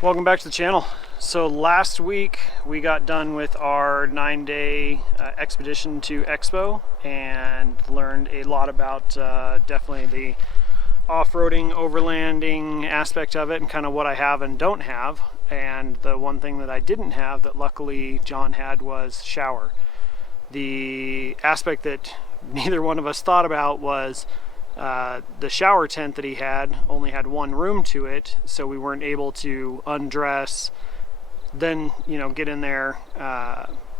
Welcome back to the channel. So last week we got done with our 9-day expedition to Expo and learned a lot about definitely the off-roading, overlanding aspect of it and kind of what I have and don't have. And the one thing that I didn't have that luckily John had was shower. The aspect that neither one of us thought about was the shower tent that he had only had one room to it, so we weren't able to undress, then get in there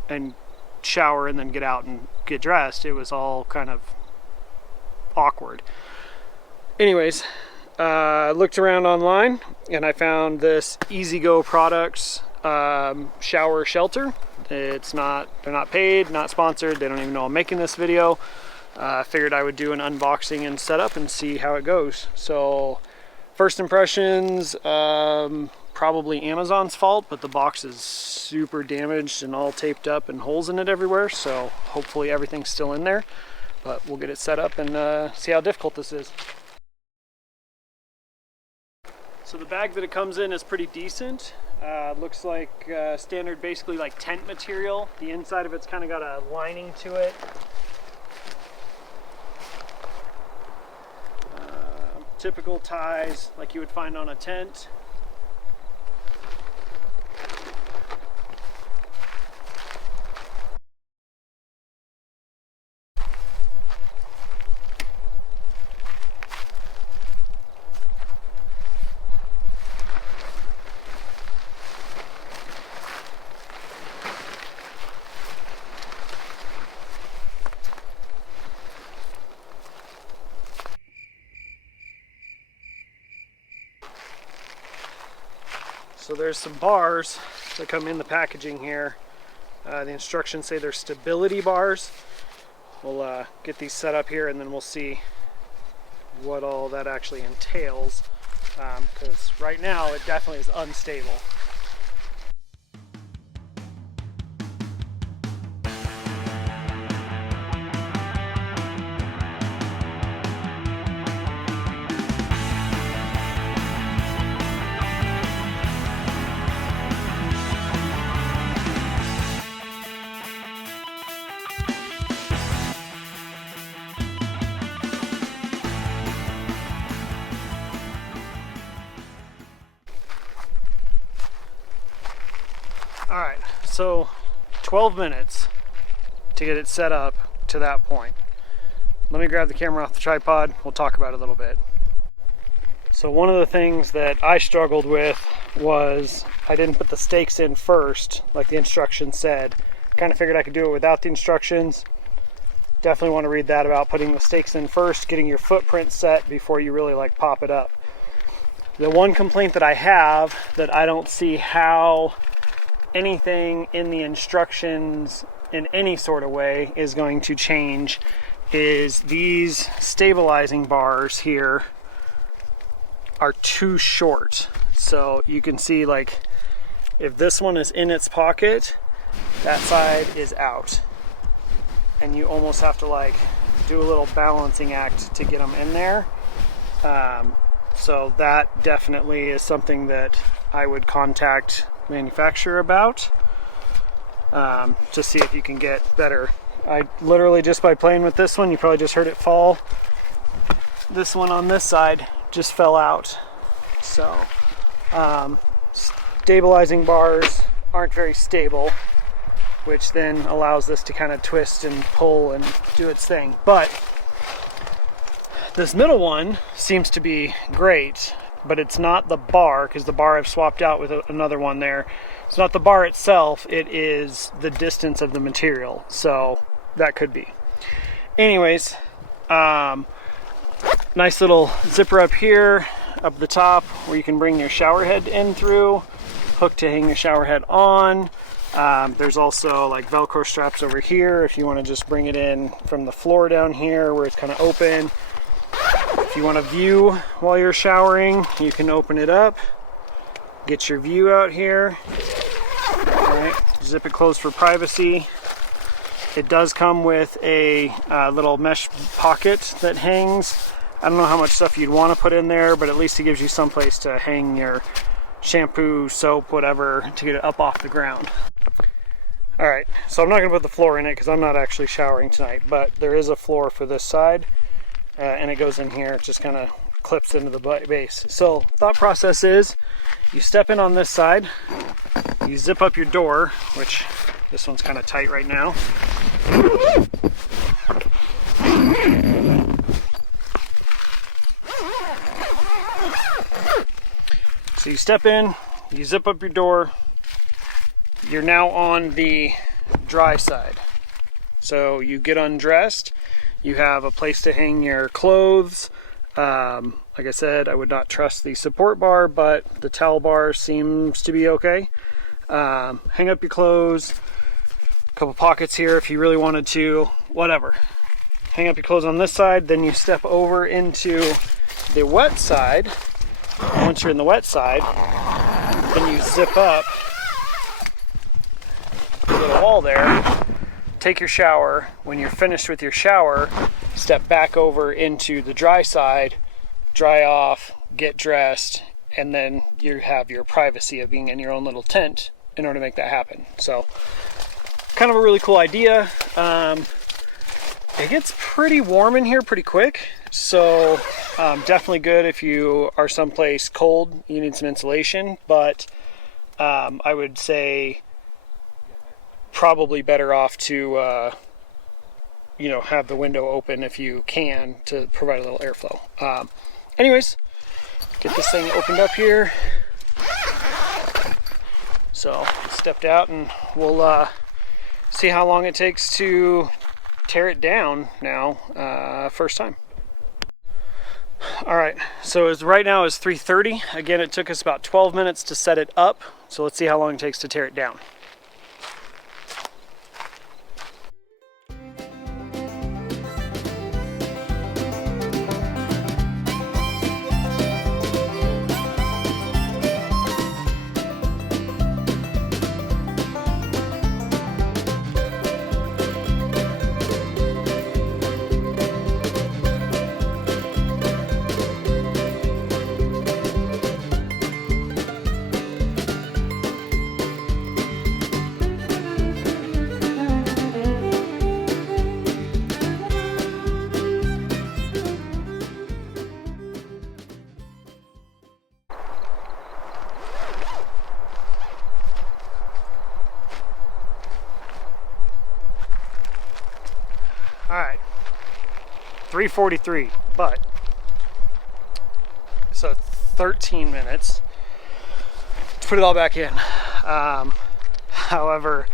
and shower and then get out and get dressed. It was all kind of awkward. Anyways, I looked around online and I found this EasyGo Products shower shelter. They're not paid, not sponsored. They don't even know I'm making this video. I figured I would do an unboxing and setup and see how it goes. So first impressions, probably Amazon's fault, but the box is super damaged and all taped up and holes in it everywhere. So hopefully everything's still in there, but we'll get it set up and see how difficult this is. So the bag that it comes in is pretty decent. Looks like standard, basically like tent material. The inside of it's kind of got a lining to it. Typical ties like you would find on a tent. So there's some bars that come in the packaging here. The instructions say they're stability bars. We'll get these set up here and then we'll see what all that actually entails, because right now it definitely is unstable. Alright, so 12 minutes to get it set up to that point. Let me grab the camera off the tripod, we'll talk about it a little bit. So one of the things that I struggled with was I didn't put the stakes in first, like the instructions said. Kind of figured I could do it without the instructions. Definitely want to read that about putting the stakes in first, getting your footprint set before you really like pop it up. The one complaint that I have that I don't see how anything in the instructions in any sort of way is going to change is these stabilizing bars here are too short. So you can see, like, if this one is in its pocket, that side is out, and you almost have to like do a little balancing act to get them in there. So that definitely is something that I would contact manufacturer about, to see if you can get better. I literally, just by playing with this one, you probably just heard it fall. This one on this side just fell out. So stabilizing bars aren't very stable, which then allows this to kind of twist and pull and do its thing. But this middle one seems to be great, but it's not the bar, because the bar I've swapped out with another one there. It's not the bar itself, it is the distance of the material, so that could be. Anyways, nice little zipper up here, up the top, where you can bring your shower head in through, hook to hang your shower head on. There's also like Velcro straps over here if you want to just bring it in from the floor down here where it's kind of open. If you want to view while you're showering, you can open it up, get your view out here. Alright, zip it closed for privacy. It does come with a little mesh pocket that hangs. I don't know how much stuff you'd want to put in there, but at least it gives you some place to hang your shampoo, soap, whatever, to get it up off the ground. All right, so I'm not gonna put the floor in it because I'm not actually showering tonight, but there is a floor for this side, and it goes in here. It just kind of clips into the base. So thought process is, you step in on this side, you zip up your door, which this one's kind of tight right now. So you step in, you zip up your door, you're now on the dry side. So you get undressed, you have a place to hang your clothes. Like I said, I would not trust the support bar, but the towel bar seems to be okay. Hang up your clothes, a couple pockets here if you really wanted to, whatever. Hang up your clothes on this side, then you step over into the wet side. Once you're in the wet side, then you zip up the little wall there, take your shower. When you're finished with your shower, step back over into the dry side, dry off, get dressed, and then you have your privacy of being in your own little tent in order to make that happen. So kind of a really cool idea. It gets pretty warm in here pretty quick, so definitely good if you are someplace cold, you need some insulation, but I would say probably better off to you know, have the window open if you can, to provide a little airflow. Anyways, get this thing opened up here. So stepped out, and we'll see how long it takes to tear it down now, first time. All right, so right now is 3:30. Again, it took us about 12 minutes to set it up, so let's see how long it takes to tear it down. All right, 3:43, but so 13 minutes to put it all back in. However,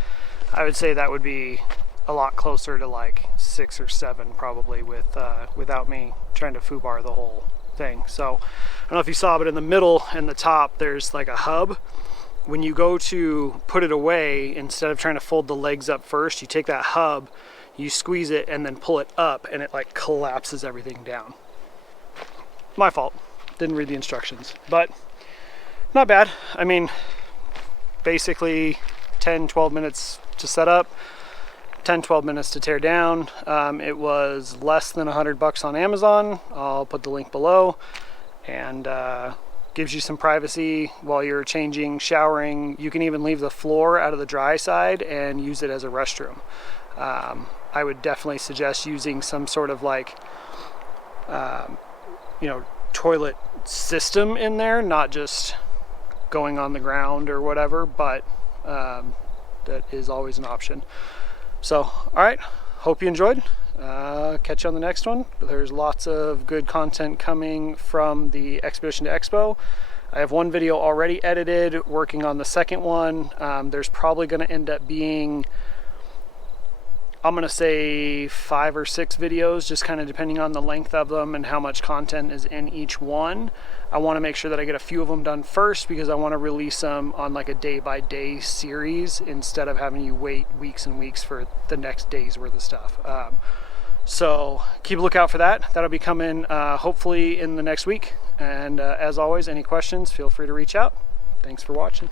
I would say that would be a lot closer to like 6 or 7 probably without me trying to foobar the whole thing. So I don't know if you saw, but in the middle and the top there's like a hub. When you go to put it away, instead of trying to fold the legs up first, you take that hub, you squeeze it and then pull it up, and it like collapses everything down. My fault, didn't read the instructions, but not bad. I mean, basically 10-12 minutes to set up, 10-12 minutes to tear down. It was less than $100 on Amazon. I'll put the link below, and gives you some privacy while you're changing, showering. You can even leave the floor out of the dry side and use it as a restroom. I would definitely suggest using some sort of like, you know, toilet system in there, not just going on the ground or whatever, but that is always an option. So, all right, hope you enjoyed. Catch you on the next one. There's lots of good content coming from the Expedition to Expo. I have one video already edited, working on the second one. There's probably going to end up being, I'm gonna say 5 or 6 videos, just kind of depending on the length of them and how much content is in each one. I want to make sure that I get a few of them done first, because I want to release them on like a day-by-day series instead of having you wait weeks and weeks for the next day's worth of stuff. So keep a lookout for that. That'll be coming hopefully in the next week. And as always, any questions, feel free to reach out. Thanks for watching.